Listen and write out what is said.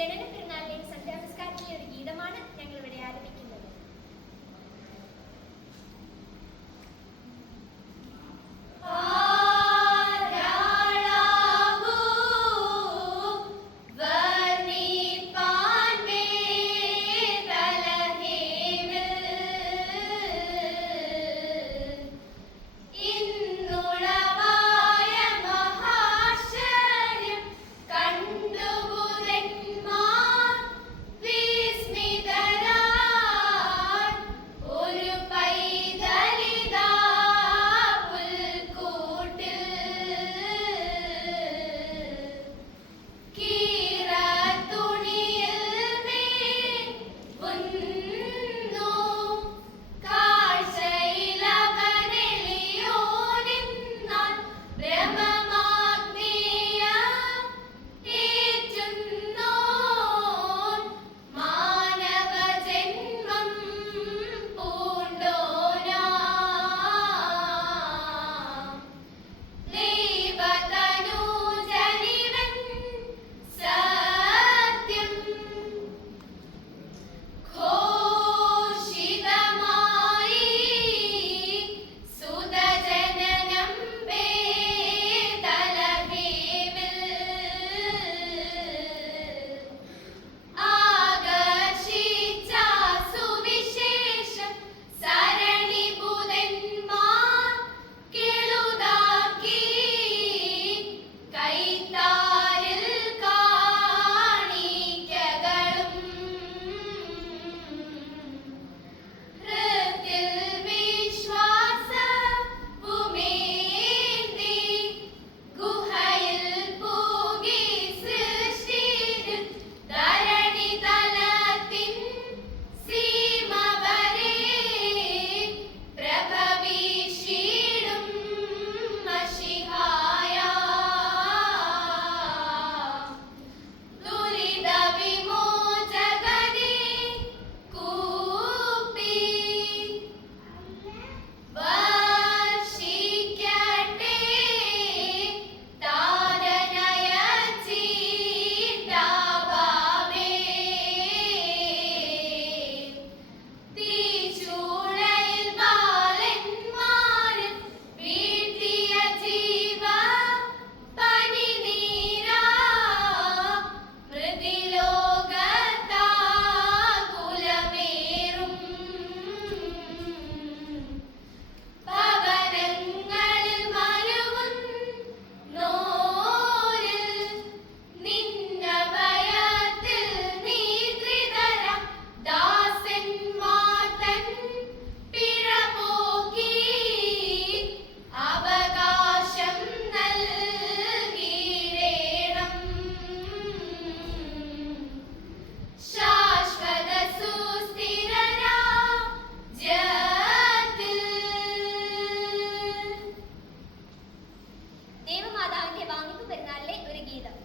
ಜನನ ദേവമാതാവിന്റെ വാങ്ങിപ്പ് പെരുന്നാളിലെ ഒരു ഗീതം.